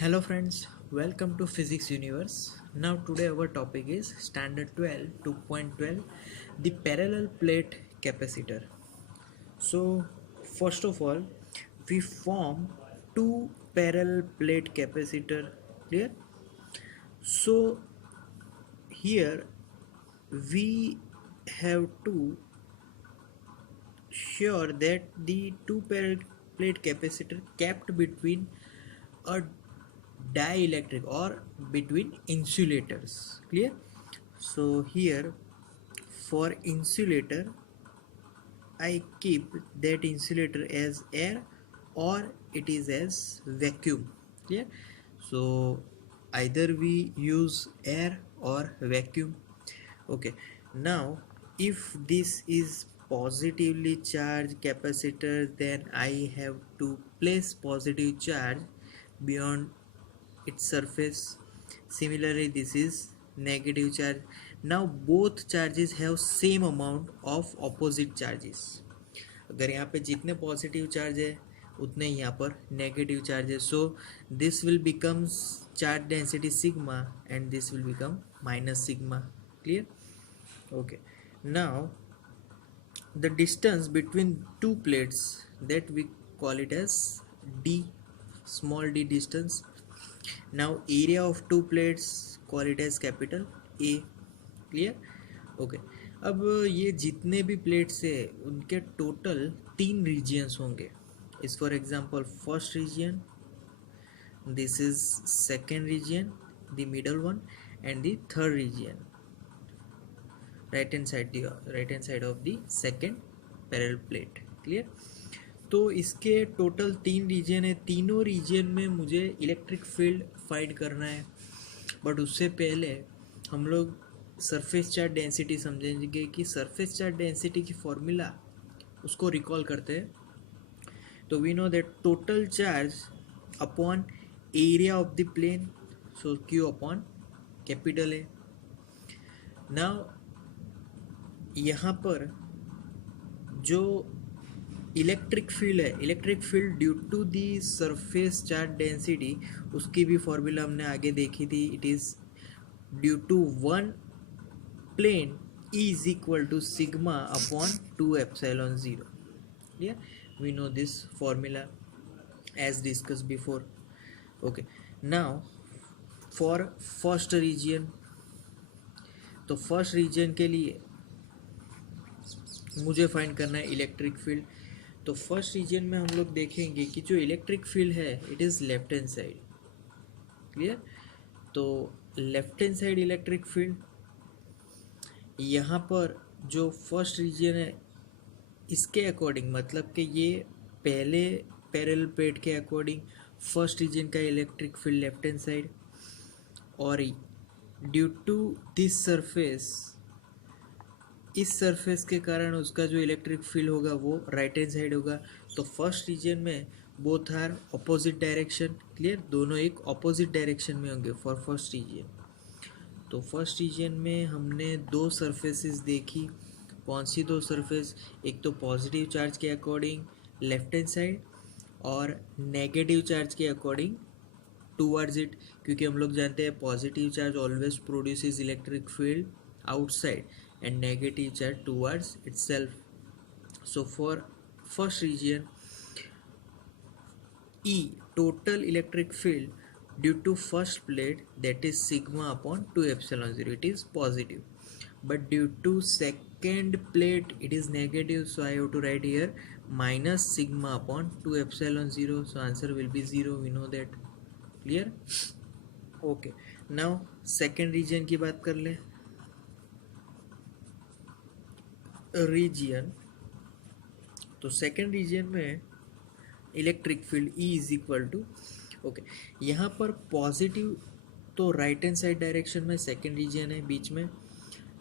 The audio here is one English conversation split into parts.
Hello friends, welcome to Physics Universe. Now today our topic is Standard 12 2.12, the parallel plate capacitor. So first of all, we form two parallel plate capacitor. Clear? So here we have to sure that the two parallel plate capacitor kept between a dielectric or between insulators. Clear? So here for insulator I keep that insulator as air or it is as vacuum. Clear? So either we use air or vacuum. Okay, now if this is positively charged capacitor, then I have to place positive charge beyond its surface. Similarly, this is negative charge. Now both charges have same amount of opposite charges. अगर यहाँ पे जितने positive charge है उतने ही यहाँ पर negative charge है. So this will become charge density sigma and this will become minus sigma. Clear? Okay, now the distance between two plates, that we call it as d, small d distance. Now area of two plates, call it as capital A. Clear? Okay, अब ये जितने भी plates है उनके total तीन regions होंगे. इस for example first region, this is second region, the middle one, and the third region, right hand side of the second parallel plate. Clear? तो इसके टोटल तीन रीजन है. तीनों रीजन में मुझे इलेक्ट्रिक फील्ड फाइंड करना है. बट उससे पहले हम लोग सरफेस चार्ज डेंसिटी समझेंगे कि सरफेस चार्ज डेंसिटी की फॉर्मूला उसको रिकॉल करते हैं. तो we know that total charge upon area of the plane, so Q upon capital A. Now यहाँ पर जो इलेक्ट्रिक फील्ड है, electric field due to the surface charge density, उसकी भी फॉर्मूला हमने आगे देखी थी. It is due to one plane E is equal to sigma upon 2 epsilon 0. Yeah, we know this formula as discussed before. Okay, now for first region, तो first region के लिए मुझे फाइंड करना है इलेक्ट्रिक फील्ड. तो first region में हम लोग देखेंगे कि जो इलेक्ट्रिक फील्ड है it is left hand side. Clear? तो left hand side electric field, यहाँ पर जो फर्स्ट रीजन है इसके अकॉर्डिंग, मतलब कि ये पहले पैरेलल प्लेट के अकॉर्डिंग फर्स्ट रीजन का electric field left hand side, और ड्यू टू दिस सरफेस, इस सरफेस के कारण उसका जो इलेक्ट्रिक फील्ड होगा वो राइट हैंड साइड होगा. तो फर्स्ट रीजन में both are opposite direction. Clear? दोनों एक ऑपोजिट डायरेक्शन में होंगे फॉर फर्स्ट रीजन. तो फर्स्ट रीजन में हमने दो सरफेसेस देखी. कौन सी दो सरफेस? एक तो पॉजिटिव चार्ज के अकॉर्डिंग लेफ्ट हैंड साइड और नेगेटिव चार्ज के अकॉर्डिंग टूवर्ड्स इट, क्योंकि हम लोग जानते हैं positive charge always produces electric field outside and negative charge towards itself. So for first region, E, total electric field due to first plate, that is sigma upon 2 epsilon 0, it is positive. But due to second plate it is negative, so I have to write here minus sigma upon 2 epsilon 0. So answer will be 0, we know that. Clear? Okay, now second region की बात कर ले. Region, तो second region में electric field E is equal to, okay, यहाँ पर positive, तो right hand side direction में सेकेंड रीजियन है बीच में.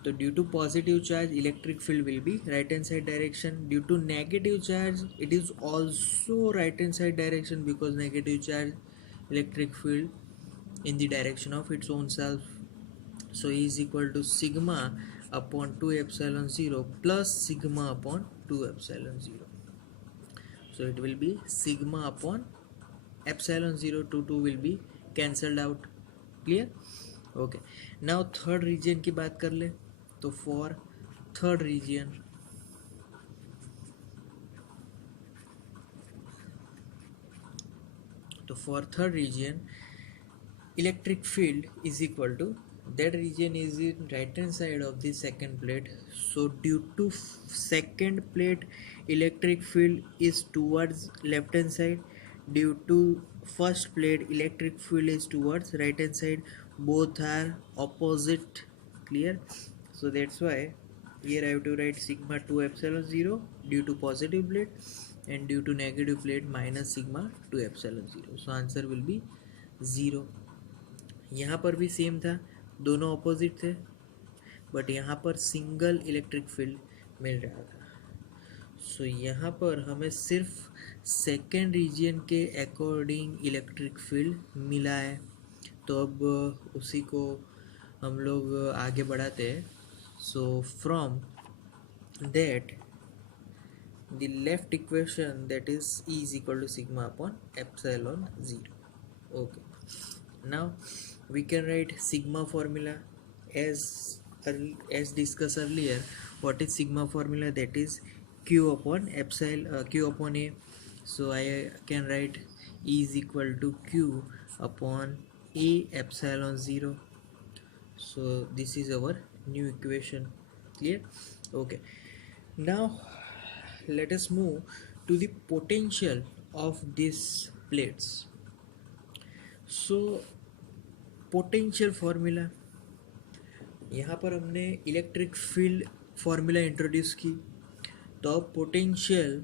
तो due to positive charge electric field will be right hand side direction. Due to negative charge it is also right hand side direction, because negative charge electric field in the direction of its own self. So E is equal to sigma upon 2 epsilon 0 plus sigma upon 2 epsilon 0. So it will be sigma upon epsilon 0 to 2 will be cancelled out. Clear. Okay. Now third region की बात कर ले. तो for third region, electric field is equal to, that region is in right hand side of the second plate. So due to second plate, electric field is towards left hand side. Due to first plate, electric field is towards right hand side. Both are opposite. Clear. So that's why here I have to write sigma 2 epsilon 0 due to positive plate, and due to negative plate minus sigma 2 epsilon 0. So answer will be 0. यहाँ पर भी same था, दोनों opposite थे, but यहाँ पर single electric field मिल रहा था. सो यहाँ पर हमें सिर्फ सेकेंड रीजन के अकॉर्डिंग इलेक्ट्रिक फील्ड मिला है. तो अब उसी को हम लोग आगे बढ़ाते हैं. So from that the left equation, that is E is equal to sigma upon epsilon 0. Okay, now we can write sigma formula as discussed earlier. What is sigma formula? That is q upon epsilon, q upon a. So I can write E is equal to q upon a epsilon 0. So this is our new equation. Clear. Okay, now let us move to the potential of these plates. So potential formula, यहाँ पर हमने electric field formula introduce की. तो अब potential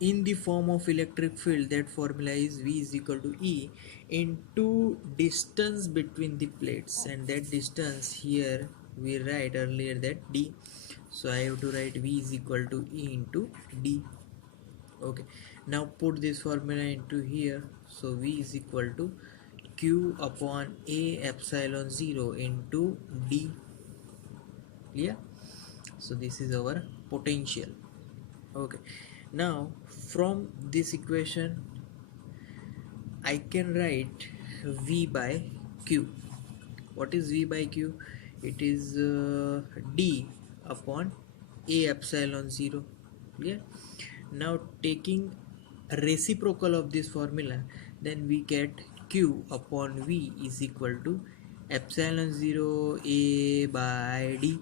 in the form of electric field, that formula is V is equal to E into distance between the plates, and that distance here we write earlier that D. So I have to write V is equal to E into D. Okay, now put this formula into here. So V is equal to Q upon A epsilon 0 into D. Clear? So this is our potential. Okay, now from this equation I can write V by Q. What is V by Q? It is D upon A epsilon 0. Clear? Now taking reciprocal of this formula, then we get Q upon V is equal to epsilon 0 A by D.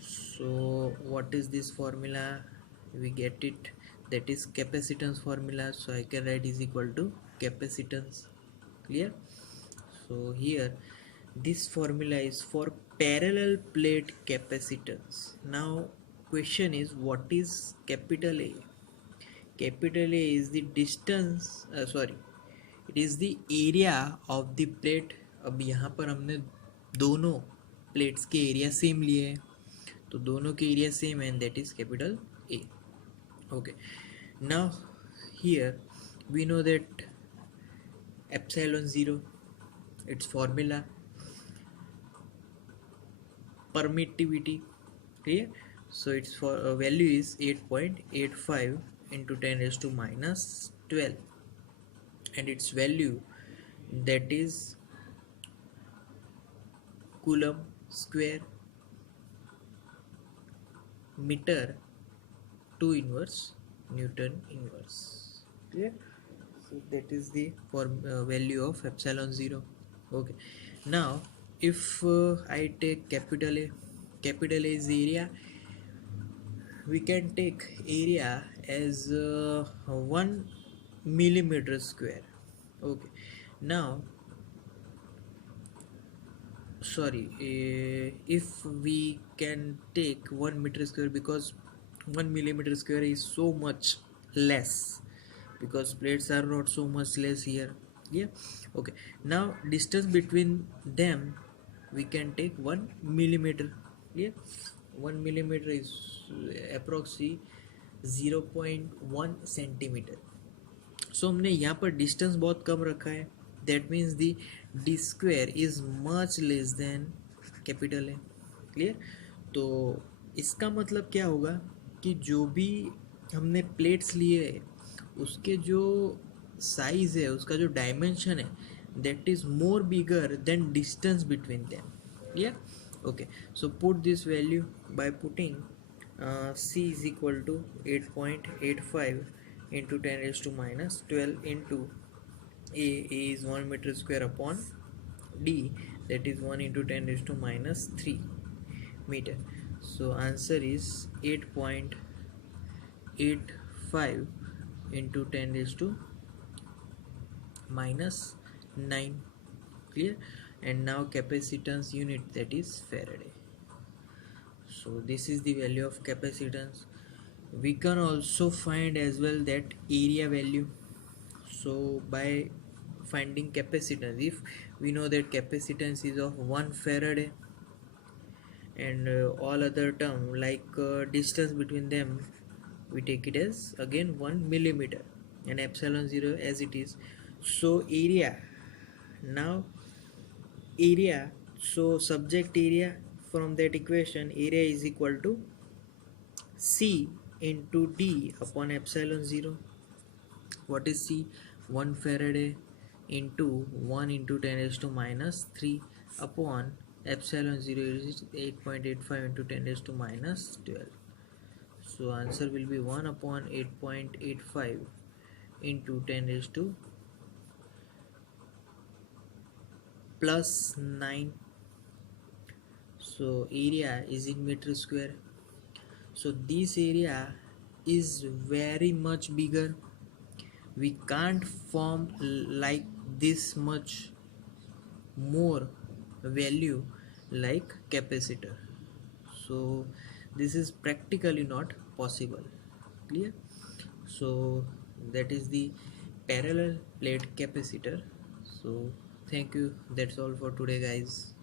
So what is this formula? We get it, that is capacitance formula. So I can write is equal to capacitance. Clear? So here this formula is for parallel plate capacitance. Now question is, what is capital A? Capital A is the distance, it is the area of the plate. अब यहाँ पर हमने दोनों plates के area same लिए हैं, तो दोनों के एरिया सेम है, and that is capital A. Okay, now here we know that epsilon 0, its formula permittivity. Clear? So its for value is 8.85 into 10 raised to minus 12, and its value, that is coulomb square meter 2 inverse Newton inverse. Clear? So that is the value of epsilon 0. Okay, now if I take capital A, capital A is area. We can take area as 1 millimeter square. Okay, now if we can take 1 meter square, because 1 millimeter square is so much less, because plates are not so much less here. Yeah. Okay, now distance between them we can take 1 millimeter. Yeah, 1 millimeter is approximately 0.1 centimetre. So हमने यहाँ पर distance बहुत कम रखा है, that means the D square is much less than capital A. Clear? तो इसका मतलब क्या होगा कि जो भी हमने प्लेट्स लिए उसके जो साइज है, उसका जो डायमेंशन है, that is more bigger than distance between them. Yeah. Okay, so put this value by putting C is equal to 8.85 into 10 raised to minus 12 into A is 1 meter square upon D, that is 1 into 10 raised to minus 3 meter. So answer is 8.85 into 10 raised to minus 9. Clear? And now capacitance unit, that is Faraday. So this is the value of capacitance. We can also find as well that area value. So by finding capacitance, if we know that capacitance is of 1 Faraday, and all other term like distance between them, we take it as again 1 millimeter, and epsilon 0 as it is. So area, now area, so subject area, from that equation area is equal to C into D upon epsilon 0. What is C? 1 Faraday into 1 into 10 raised to minus 3 upon epsilon 0 is 8.85 into 10 raised to minus 12. So answer will be 1 upon 8.85 into 10 raised to plus 9. So area is in meter square. So this area is very much bigger. We can't form like this much more value like capacitor. So this is practically not possible. Clear? So that is the parallel plate capacitor. So thank you. That's all for today, guys.